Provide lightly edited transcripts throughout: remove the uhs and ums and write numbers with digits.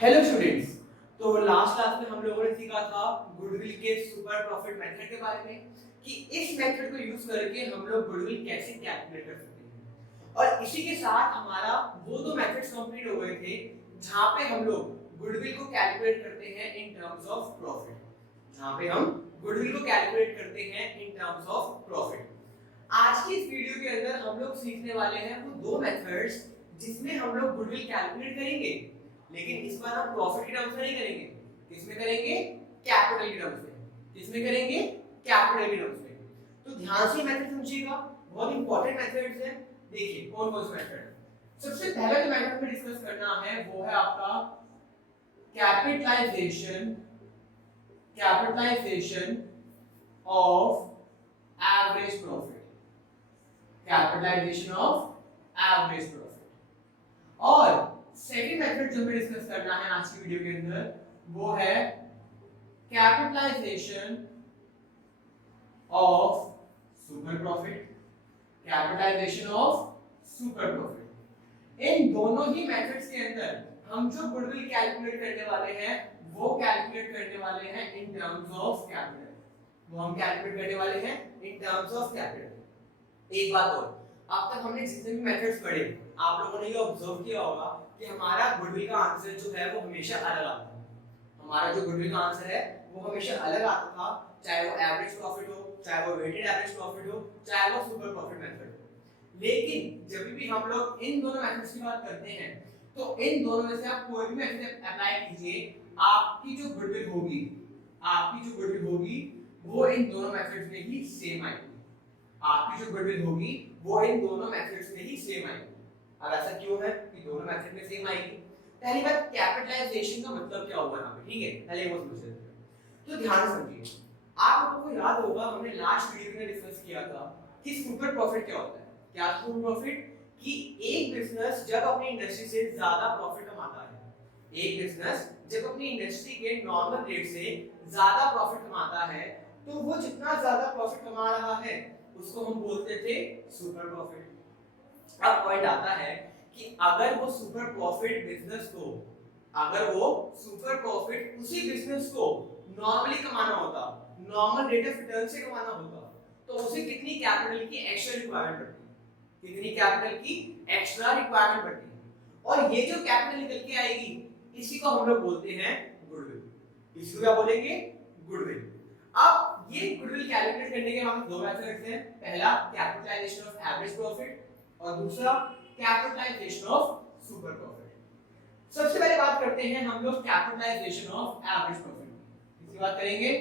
Hello students. तो last class में हम लोगों ने सीखा था गुडविल के सुपर प्रॉफिट मेथड के बारे में कि इस मेथड को यूज करके हम लोग गुडविल कैसे कैलकुलेट कर सकते हैं। और इसी के साथ हमारा वो दो मेथड्स कंप्लीट हो गए थे जहां पे हम लोग गुडविल को कैलकुलेट करते हैं इन टर्म्स ऑफ प्रॉफिट। जहां पे हम गुडविल को कैलकुलेट करते हैं इन टर्म्स ऑफ प्रॉफिट। आज की इस वीडियो के अंदर हम लोग सीखने वाले हैं वो दो मेथड्स जिसमें हम लोग गुडविल कैलकुलेट करेंगे, लेकिन इस बार हम प्रॉफिट के टर्म्स में नहीं करेंगे। किसमें करेंगे? कैपिटल के टर्म्स में। किसमें करेंगे? कैपिटल के टर्म्स में। तो ध्यान से मेथड समझिएगा, बहुत इंपॉर्टेंट मेथड्स हैं। देखिए कौन कौन से मेथड। सबसे पहला जो मेथड में डिस्कस करना है वो है आपका capitalization capitalization of average profit. Capitalization of average profit. और सेकंड मेथड जो हमें डिस्कस करना है आज की वीडियो के अंदर वो है capitalization of super profit. Capitalization of super profit. इन दोनों ही मेथड्स के अंदर हम जो गुडविल कैलकुलेट करने वाले हैं वो कैलकुलेट करने वाले हैं इन टर्म्स ऑफ कैपिटल। वो हम कैलकुलेट करने वाले हैं इन टर्म्स ऑफ कैपिटल। एक बात और, अब तक हमने जितने भी मेथड्स पढ़े आप लोगों ने ये ऑब्जर्व किया होगा कि हमारा गुडविल का आंसर जो है वो हमेशा अलग आता है। हमारा जो गुडविल का आंसर है वो हमेशा अलग आता था, चाहे वो एवरेज प्रॉफिट हो, चाहे वो वेटेड एवरेज प्रॉफिट हो, चाहे वो सुपर प्रॉफिट मेथड हो। लेकिन जब भी हम लोग इन दोनों मेथड्स की बात करते हैं तो इन दोनों में से आप कोई भी मेथड अप्लाई कीजिए, आपकी जो गुडविल होगी वो इन दोनों मेथड्स में ही सेम आएगी। आपकी जो गुडविल होगी वो इन दोनों मेथड्स में ही सेम आएगी। अब ऐसा क्यों है कि दोनों मेथड में सेम आएगी? पहली बात, कैपिटलाइजेशन का मतलब क्या होगा यहाँ पे, ठीक है, पहले वो समझ लेते हैं। तो ध्यान समझिए, आप लोगों को याद होगा हमने लास्ट वीडियो में डिस्कस किया था कि सुपर प्रॉफिट क्या होता है। क्या सुपर प्रॉफिट? कि एक बिजनेस जब अपनी इंडस्ट्री से ज्यादा प्रॉफिट कमाता है, एक बिजनेस जब अपनी इंडस्ट्री के नॉर्मल रेट से ज्यादा प्रॉफिट कमाता है, तो वो जितना ज्यादा प्रॉफिट कमा रहा है उसको हम बोलते थे सुपर प्रॉफिट। अब पॉइंट आता है कि अगर वो सुपर प्रॉफिट उसी बिजनेस को नॉर्मली कमाना होता, नॉर्मल रेट ऑफ रिटर्न से कमाना होता, तो उसे कितनी कैपिटल की एक्स्ट्रा रिक्वायरमेंट पड़ती है? कितनी कैपिटल की एक्स्ट्रा रिक्वायरमेंट पड़ती है? और ये जो कैपिटल निकल के आएगी इसी को हम लोग बोलते हैं गुडविल। इसको क्या बोलेंगे? गुडविल। अब ये गुडविल कैलकुलेट करने के हम दो मेथड्स हैं, पहला कैपिटलाइजेशन ऑफ एवरेज प्रॉफिट और दूसरा कैपिटलाइजेशन ऑफ सुपर प्रॉफिट। सबसे पहले बात करते हैं हम लोग कैपिटलाइजेशन ऑफ एवरेज प्रॉफिट। इसकी बात करेंगे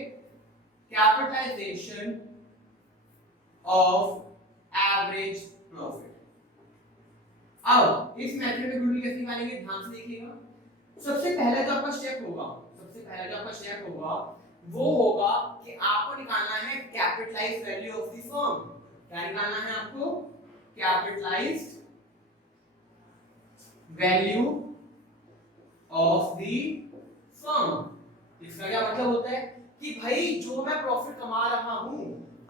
कैपिटलाइजेशन ऑफ एवरेज प्रॉफिट। अब इस मेथड में गुडविल कैसे निकालेंगे, ध्यान से देखिएगा। सबसे पहला जो आपका स्टेप होगा वो होगा कि आपको निकालना है capitalised value of the firm. क्या निकालना है आपको? Capitalised value of the firm. इसका क्या मतलब होता है कि भाई जो मैं प्रॉफिट कमा रहा हूं,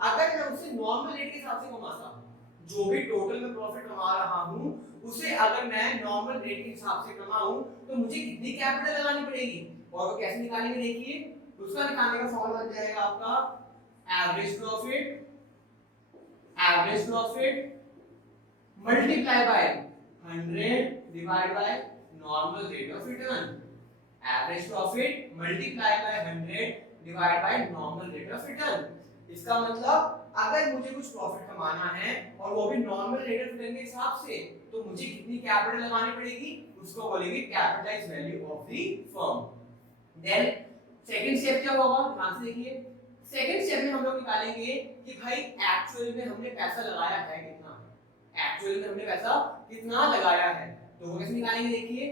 अगर मैं उसे नॉर्मल रेट के हिसाब से कमाता हूं, जो भी टोटल में प्रॉफिट कमा रहा हूं उसे अगर मैं नॉर्मल रेट के हिसाब से कमाऊं तो मुझे कितनी कैपिटल लगानी पड़ेगी, और वो कैसे निकालेंगे? देखिए, उसका निकालने का फॉर्मूला बन जाएगा आपका average profit multiply by 100 divide by normal rate of return. Average profit multiply by 100 divide by normal rate of return. इसका मतलब अगर मुझे कुछ प्रॉफिट कमाना है और वो भी नॉर्मल रेट ऑफ रिटर्न के हिसाब से, तो मुझे कितनी कैपिटल लगानी पड़ेगी, उसको बोलेंगे capitalized value of the firm. Then second step क्या होगा, ध्यान से देखिए। सेकंड स्टेप में हम लोग निकालेंगे कि भाई एक्चुअल में हमने पैसा लगाया है कितना, एक्चुअल में हमने पैसा कितना लगाया है। तो वो कैसे निकालेंगे? देखिए,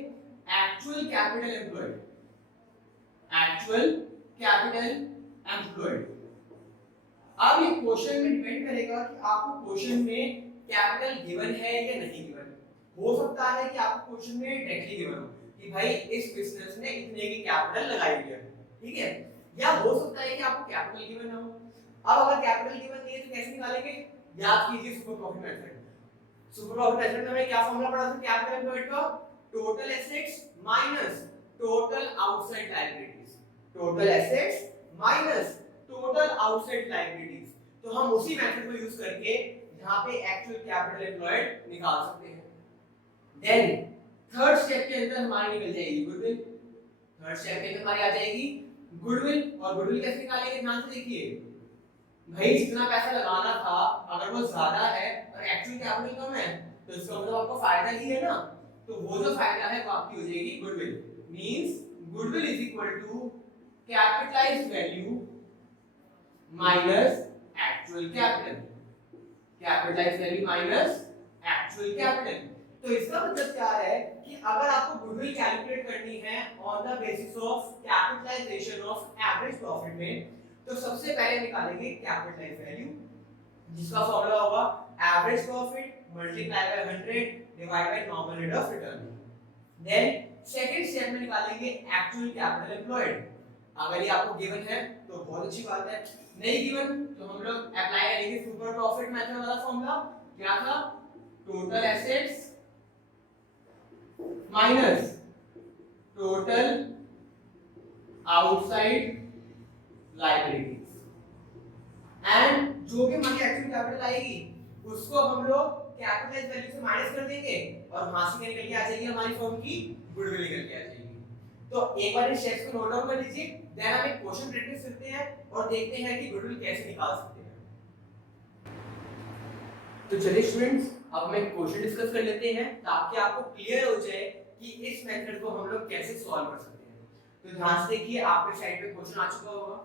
एक्चुअल कैपिटल एम्प्लॉयड। अब ये क्वेश्चन में डिपेंड करेगा कि आपको क्वेश्चन में कैपिटल गिवन है या नहीं गिवन। हो सकता है कि आपको क्वेश्चन में डायरेक्टली गिवन हो कि भाई इस बिजनेस ने इतने की कैपिटल लगाई है, ठीक है, या हो सकता है कि आपको कैपिटल गिवन ना हो। अब अगर कैपिटल गिवन नहीं है तो कैसे निकालेंगे? याद कीजिए super profit method. Super profit method में हमें क्या फॉर्मूला पढ़ा था कैपिटल एम्प्लॉयड का? Total assets minus total total assets minus total outside liabilities. तो हम उसी मेथड को यूज करके यहाँ पे एक्चुअल कैपिटल एम्प्लॉयड निकाल सकते हैं। देन थर्ड स्टेप के अंदर हमारी निकल जाएगी गुडविल। थर्ड स्टेप के अंदर हमारी आ जाएगी गुडविल। और गुडविल कैसे निकालेंगे, ध्यान से देखिए भाई, जितना पैसा लगाना था अगर वो ज्यादा है और एक्चुअल कैपिटल कम है तो इसका मतलब आपको फायदा ही है ना, तो वो जो फायदा है वो आपकी हो जाएगी goodwill. Means goodwill is equal to capitalized value minus actual capital. Capitalized value minus actual capital. तो इसका मतलब क्या है कि अगर आपको गुडविल कैलकुलेट करनी है on the basis of capitalization of average profit में, तो सबसे पहले निकालेंगे कैपिटलाइज्ड वैल्यू, जिसका फॉर्मूला होगा average profit multiply by 100 divide by normal rate of return. Then second step में निकालेंगे एक्चुअल कैपिटल एम्प्लॉयड। अगर ये आपको गिवन है तो बहुत अच्छी बात है, नहीं गिवन तो हम लोग अप्लाई करेंगे सुपर प्रॉफिट मेथड वाला फॉर्मूला। क्या था, total assets minus total outside liabilities, and जो भी हमारी एक्चुअल कैपिटल आएगी उसको हम लोग कैपिटलाइज्ड वैल्यू से माइनस कर देंगे और वहां से निकल के आ जाएगी हमारी फर्म की गुडविल निकल के आ जाएगी। तो एक बार इन स्टेप्स को नोट डाउन कर लीजिए, देन हम एक क्वेश्चन प्रैक्टिस करते हैं और देखते हैं कि गुडविल कैसे निकाल सकते हैं। तो चलिए स्टूडेंट्स, अब हम एक क्वेश्चन डिस्कस कर लेते हैं ताकि आपको क्लियर हो जाए कि इस मेथड को हम लोग कैसे सॉल्व कर सकते हैं। तो ध्यान से देखिए, आपके साइड पे क्वेश्चन आ चुका होगा।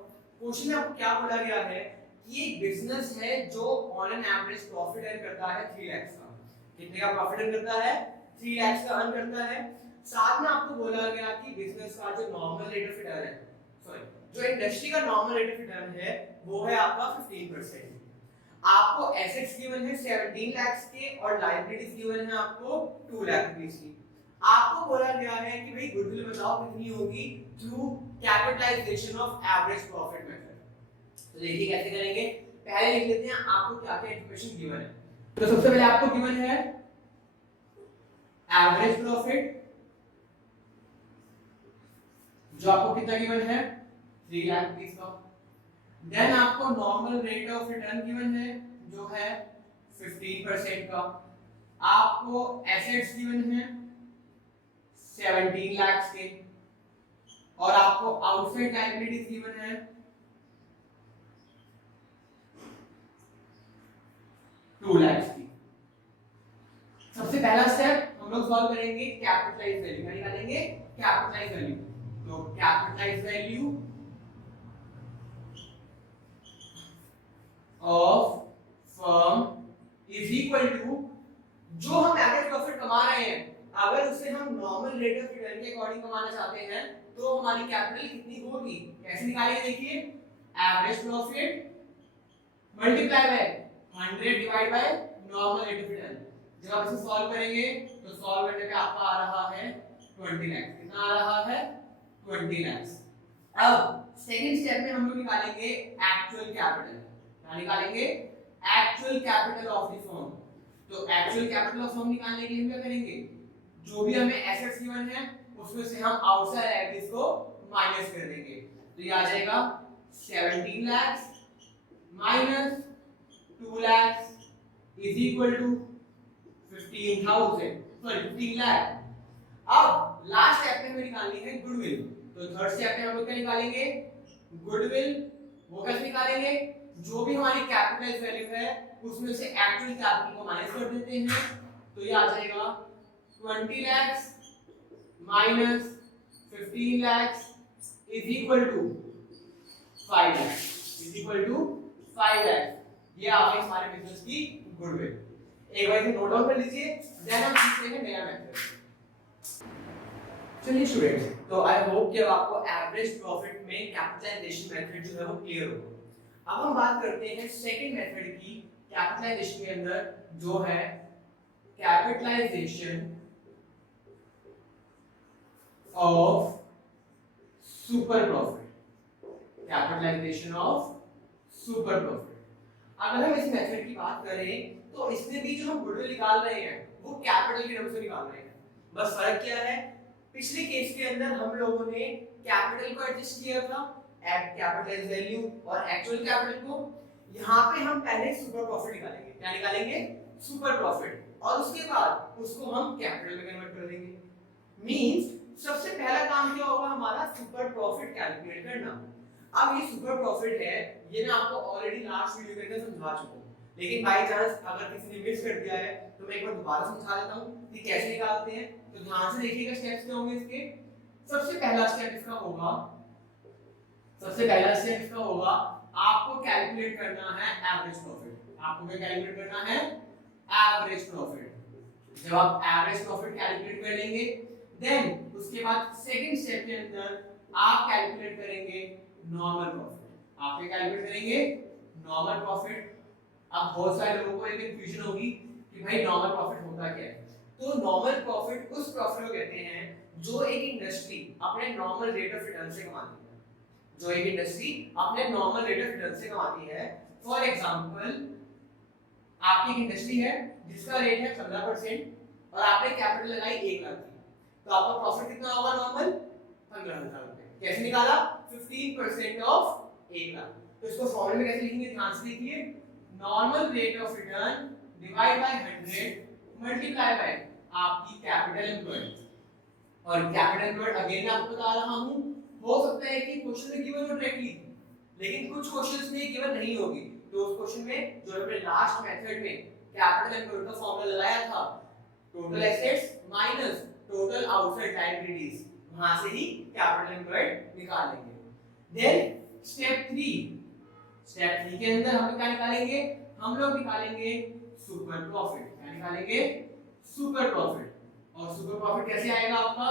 क्वेश्चन में आपको क्या बोला गया है कि एक बिजनेस है जो on an average profit earn करता है 3 लाख का। कितने का प्रॉफिट अर्न करता है, 3 लाख का अर्न करता है। साथ में आपको बोला गया कि बिजनेस का जो नॉर्मल रेट ऑफ रिटर्न है, सॉरी जो इंडस्ट्री का नॉर्मल रेट ऑफ रिटर्न है वो है आपका 15%। आपको एसेट्स गिवन है 17 लाख के और लायबिलिटीज गिवन है आपको 2 लाख रुपीस की। आपको बोला गया है कि भाई गुडविल बताओ कितनी होगी through capitalization of average profit method. तो देखिए कैसे करेंगे, पहले लिख लेते हैं आपको क्या क्या इंफॉर्मेशन गिवन है। तो सबसे पहले आपको गिवन है एवरेज प्रॉफिट, जो आपको कितना गिवन है 3 लाख रुपीस का। देन आपको normal rate of return given है जो है 15% का। आपको एसेट्स गिवन है 17 लाख के और आपको आउटसाइड लायबिलिटीज गिवन है 2 लाख की। सबसे पहला स्टेप हम लोग सॉल्व करेंगे कैपिटलाइज्ड वैल्यू। क्या निकालेंगे, कैपिटलाइज्ड वैल्यू। तो capitalized value of firm is equal to जो हम एवरेज प्रॉफिट कमा रहे हैं, अगर उसे हम नॉर्मल रेट ऑफ रिटर्न के अकॉर्डिंग कमाना चाहते हैं तो हमारी कैपिटल कितनी होगी, कैसे निकालेंगे देखिए, average profit multiply by 100 divide by normal rate of return. जब आप इसे सॉल्व करेंगे तो सॉल्व करने पे आपका आ रहा है 20 लाख। कितना आ रहा है 20 लाख। अब सेकंड स्टेप में हम लोग निकालेंगे एक्चुअल कैपिटल। क्या निकालेंगे, actual capital of the firm. तो एक्चुअल कैपिटल ऑफ फर्म निकालने के लिए हम क्या करेंगे, जो भी हमें एसेट्स गिवन है उसमें से हम आउटसाइड लायबिलिटीज को माइनस कर देंगे। तो ये आ जाएगा 17 lakh minus 2 lakh is equal to 15 lakh. अब लास्ट स्टेप में हमें निकालनी है गुडविल। तो थर्ड स्टेप में हम लोग क्या निकालेंगे, गुडविल। वो कैसे निकालेंगे, जो भी हमारी कैपिटलाइज्ड वैल्यू है उसमें से एक्चुअल कैपिटल को माइनस कर देते हैं। तो ये आ जाएगा 20 lakh minus 15 lakh is equal to 5 lakh, is equal to 5 lakh. ये आ गई हमारे बिजनेस की गुडविल। एक बार इसे नोट डाउन कर लीजिए, देन हम सीखते हैं नया मेथड। चलिए स्टूडेंट्स, तो आई होप कि अब आपको एवरेज प्रॉफिट में कैपिटलाइजेशन मेथड जो है वो क्लियर होगा। अब हम बात करते हैं सेकंड मेथड की कैपिटलाइजेशन के अंदर, जो है capitalization of super profit. Capitalization of super profit. अगर हम इस मेथड की बात करें तो इसमें भी जो हम गुडविल निकाल रहे हैं वो कैपिटल के टर्म से निकाल रहे हैं। बस फर्क क्या है, पिछले केस के अंदर हम लोगों ने कैपिटल को एडजस्ट किया था, कैपिटल वैल्यू और एक्चुअल कैपिटल को। यहाँ पे हम पहले सुपर प्रॉफिट निकालेंगे। क्या निकालेंगे? सुपर प्रॉफिट, और उसके बाद उसको हम कैपिटल में कन्वर्ट कर देंगे। मींस सबसे पहला काम क्या होगा हमारा? सुपर प्रॉफिट कैलकुलेट करना। अब ये सुपर प्रॉफिट है, ये मैं आपको ऑलरेडी लास्ट वीडियो के अंदर समझा चुका हूं, लेकिन बाय चांस अगर किसी ने मिस कर दिया है तो मैं एक बार दोबारा समझा देता हूं कि कैसे निकालते हैं। तो ध्यान से देखिएगा स्टेप्स क्या होंगे इसके। सबसे पहला स्टेप इसका होगा, आपको कैलकुलेट करना है एवरेज प्रॉफिट। आपको क्या कैलकुलेट करना है? Average profit. जब आप एवरेज प्रॉफिट कैलकुलेट कर लेंगे, देन उसके बाद सेकंड स्टेप के अंदर आप कैलकुलेट करेंगे नॉर्मल प्रॉफिट। आप क्या कैलकुलेट करेंगे? Normal profit. अब बहुत सारे लोगों को एक कंफ्यूजन होगी कि भाई नॉर्मल प्रॉफिट होता क्या है। तो नॉर्मल प्रॉफिट उस प्रॉफिट को कहते हैं जो एक इंडस्ट्री अपने नॉर्मल रेट ऑफ रिटर्न से कमाती है। जो एक इंडस्ट्री अपने नॉर्मल रेट ऑफ रिटर्न से कमाती है। फॉर एग्जांपल, आपकी एक इंडस्ट्री है जिसका रेट है 15% और आपने कैपिटल लगाई 1 लाख की, तो आपका प्रॉफिट कितना होगा? नॉर्मल 15,000 रुपए। कैसे निकाला? 15% ऑफ 1 लाख। तो इसको फॉर्मूले में कैसे लिखेंगे? ध्यान से देखिए, normal rate of return divide by 100 multiply by आपकी कैपिटल एम्प्लॉयड। और कैपिटल एम्प्लॉयड अगेन मैं आपको बता रहा हूं, हो सकता है कि क्वेश्चन में गिवन हो डायरेक्टली, लेकिन कुछ क्वेश्चंस में गिवन नहीं होगी। तो उस क्वेश्चन में जो हमने लास्ट मेथड में कैपिटल एम्प्लॉयड का फॉर्मूला लगाया था, total assets minus total outside liabilities, वहां से ही कैपिटल एम्प्लॉयड निकाल लेंगे। देन स्टेप 3 के अंदर हम क्या निकालेंगे? हम लोग निकालेंगे सुपर प्रॉफिट। क्या निकालेंगे? Super profit. और सुपर प्रॉफिट कैसे आएगा आपका?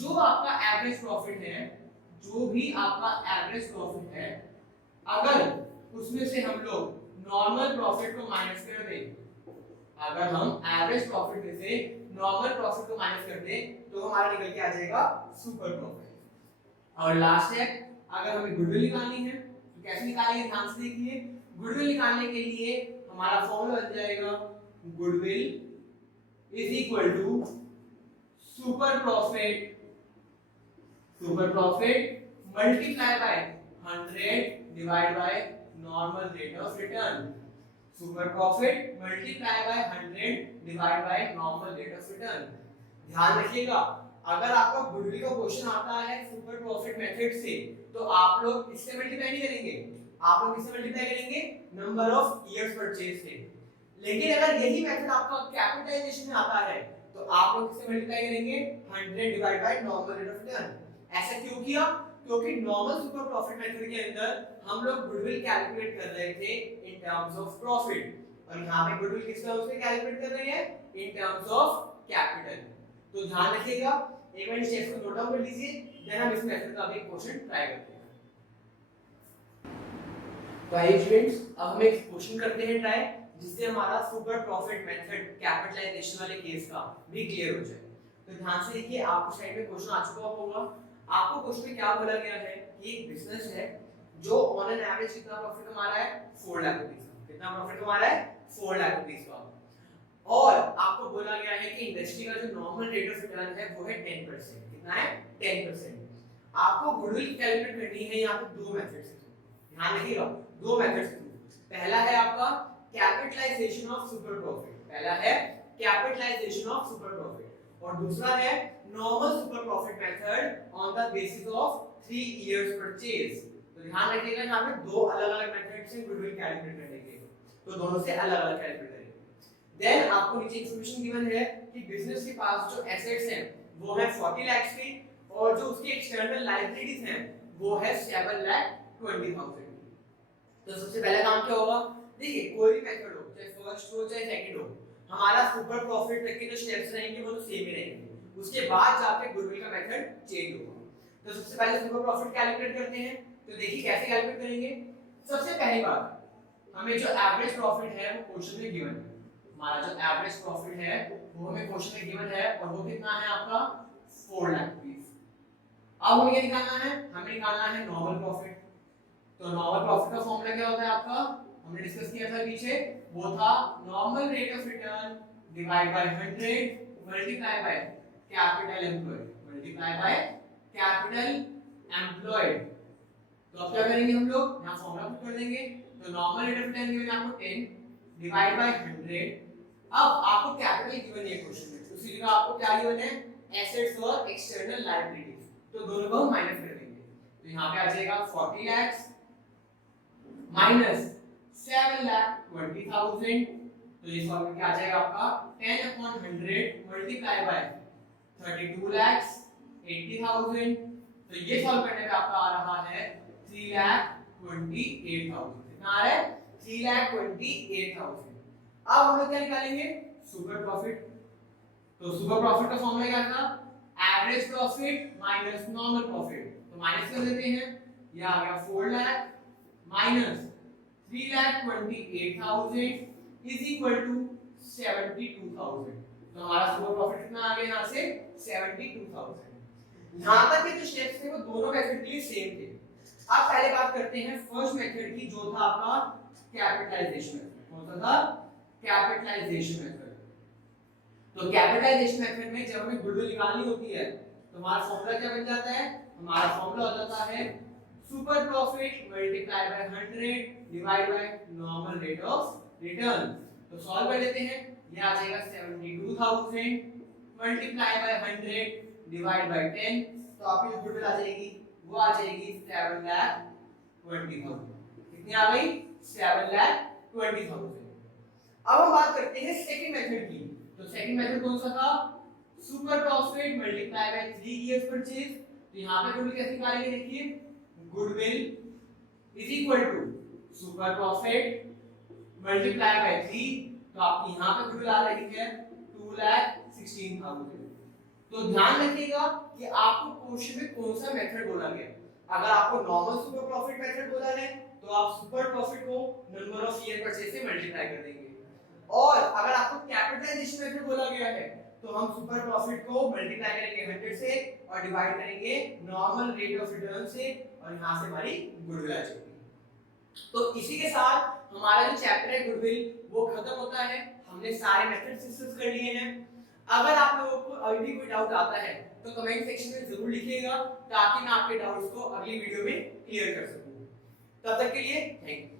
जो आपका एवरेज प्रॉफिट है, जो भी आपका एवरेज प्रॉफिट है, अगर उसमें से हम लोग नॉर्मल प्रॉफिट को माइनस कर दें, अगर हम एवरेज प्रॉफिट में से नॉर्मल प्रॉफिट को माइनस कर दें तो हमारा निकल के आ जाएगा सुपर प्रॉफिट। और लास्ट है, अगर हमें गुडविल निकालनी है तो कैसे निकालेंगे? ध्यान से देखिए, गुडविल निकालने के लिए हमारा फॉर्मूला बन जाएगा goodwill is equal to super profit multiply by 100 divide by normal rate of return. Super profit multiply by 100 divide by normal rate of return. ध्यान रखिएगा, अगर आपका गुडविल का क्वेश्चन आता है सुपर प्रॉफिट मेथड से, तो आप लोग इससे मल्टीप्लाई नहीं करेंगे, आप लोग इससे मल्टीप्लाई करेंगे नंबर ऑफ ईयर्स परचेज से। लेकिन अगर यही मेथड आपका कैपिटलाइजेशन में आता है तो आप लोग इससे मल्टीप्लाई करेंगे 100 divide by normal rate of return. ऐसा क्यों किया? क्योंकि नॉर्मल सुपर प्रॉफिट मेथड के अंदर हम लोग गुडविल कैलकुलेट कर रहे थे इन टर्म्स ऑफ प्रॉफिट, और यहां पे गुडविल किस टर्म्स में कैलकुलेट कर रहे हैं? In terms of capital. तो ध्यान रखिएगा, एक बार स्टेप्स को नोट डाउन कर लीजिए, देन हम इस मेथड का भी क्वेश्चन ट्राई करते हैं। तो आइए स्टूडेंट्स, अब हम एक क्वेश्चन करते हैं ट्राई, जिससे हमारा सुपर प्रॉफिट मेथड कैपिटलाइजेशन वाले केस का भी क्लियर हो जाए। तो ध्यान से देखिए, आपको साइड में क्वेश्चन आ चुका होगा। आपको क्वेश्चन में क्या बोला गया है कि एक बिजनेस है जो ऑन एन एवरेज कितना प्रॉफिट कमा रहा है? 4 लाख रुपीस का। कितना प्रॉफिट कमा रहा है? 4 लाख रुपीस का। और आपको बोला गया है कि इंडस्ट्री का जो नॉर्मल रेट ऑफ रिटर्न है वो है 10%। कितना है? 10%। आपको गुडविल कैलकुलेट करनी है यहाँ पे दो मेथड से। ध्यान रखिएगा, दो मेथड से। पहला है आपका कैपिटलाइजेशन ऑफ सुपर प्रॉफिट, पहला है कैपिटलाइजेशन ऑफ सुपर प्रॉफिट, और दूसरा है normal super profit method on the basis of 3 years purchase. तो ध्यान रखिएगा, यहाँ पे दो अलग-अलग मेथड से गुडविल कैलकुलेट करने के, तो दोनों से अलग-अलग कैलकुलेट करेंगे। देन आपको नीचे इंफॉर्मेशन गिवन है कि बिजनेस के पास जो एसेट्स हैं वो है 40 लाख की, और जो उसकी एक्सटर्नल लायबिलिटीज हैं वो है 7,20,000। तो सबसे पहला काम क्या होगा? देखिए, कोई भी मेथड हो, चाहे फर्स्ट हो चाहे सेकंड हो, हमारा सुपर प्रॉफिट तक के जो स्टेप्स रहेंगे वो तो सेम ही रहेंगे। उसके बाद जाके गुडविल का मेथड चेंज होगा। तो सबसे पहले सुपर प्रॉफिट कैलकुलेट करते हैं। तो देखिए कैसे कैलकुलेट करेंगे। सबसे पहली बात, हमें जो एवरेज प्रॉफिट है वो क्वेश्चन में गिवन है। हमारा जो एवरेज प्रॉफिट है वो हमें क्वेश्चन में गिवन है, और वो कितना है आपका? 4 लाख रुपीस। अब हमें क्या निकालना है? हमें निकालना है नॉर्मल प्रॉफिट। तो नॉर्मल प्रॉफिट का फॉर्मूला क्या होता है आपका? हमने डिस्कस किया था पीछे, वो था normal rate of return divide by 100 multiply by capital employed multiply by capital employed. तो अब क्या करेंगे हम लोग, यहाँ फॉर्मूला पुट कर देंगे। तो normal rate of return given आपको 10 डिवाइड बाय 100। अब आपको कैपिटल गिवन है क्वेश्चन में, उसी जगह आपको क्या गिवन है, एसेट्स और एक्सटर्नल लायबिलिटीज। तो दोनों को हम माइनस कर देंगे। तो यहाँ पे आ जाएगा 40 lakhs माइनस 7,20,000। तो ये सॉल्व करके आ जाएगा आपका 10/100 मल्टीप्लाई बाय 32 lakhs 80,000। तो ये सॉल्व करने पे आपका आ रहा है 3,28,000। कितना आ रहा है, 3,28,000। अब हम लोग क्या निकालेंगे, सुपर प्रॉफिट। तो सुपर प्रॉफिट का फॉर्मूला क्या था, average profit minus normal profit. तो माइनस कर देते हैं, ये आ गया 4 lakh minus 3,28,000 is equal to 72,000। तो हमारा सुपर प्रॉफिट कितना आ गया यहाँ से, 72,000। यहाँ तक के जो स्टेप्स थे वो दोनों मेथड के लिए सेम थे। अब पहले बात करते हैं फर्स्ट मेथड की, जो था आपका कैपिटलाइजेशन मेथड। कौन सा था, कैपिटलाइजेशन मेथड। तो कैपिटलाइजेशन मेथड में जब हमें गुडविल निकालनी होती है तो हमारा फॉर्मूला क्या बन जाता है, हमारा फॉर्मूला हो जाता है super profit multiply by 100 divide by normal rate of return. तो सॉल्व कर लेते हैं, ये आ जाएगा 72,000 मल्टीप्लाई बाय 100 डिवाइड बाय 10। तो आपकी जो गुडविल आ जाएगी वो आ जाएगी 7,20,000। कितनी आ गई, 7,20,000। अब हम बात करते हैं सेकंड मेथड की। तो सेकंड मेथड कौन सा था, super profit multiply by 3 years purchase. तो यहां पे गुडविल कैसे निकालेंगे, देखिए goodwill is equal to super profit multiply by 3। तो आपकी यहां पे गुडविल आ रही है 2,16,000। तो ध्यान रखिएगा कि आपको क्वेश्चन में कौन सा मेथड बोला गया। अगर आपको नॉर्मल सुपर प्रॉफिट मेथड बोला है तो आप सुपर प्रॉफिट को नंबर ऑफ ईयर परचेज से मल्टीप्लाई कर देंगे, और अगर आपको कैपिटलाइजेशन मेथड बोला गया है तो हम सुपर प्रॉफिट को मल्टीप्लाई करेंगे 100 से और डिवाइड करेंगे नॉर्मल रेट ऑफ रिटर्न से, और यहां से हमारी गुडविल आ जाएगी। तो इसी के साथ हमारा जो चैप्टर है गुडविल वो खत्म होता है। हमने सारे मेथड्स डिस्कस कर लिए हैं। अगर आप लोगों को अभी भी कोई डाउट आता है तो कमेंट सेक्शन में जरूर लिखिएगा, ताकि मैं आपके डाउट्स को अगली वीडियो में क्लियर कर सकूं। तब तक के लिए थैंक यू।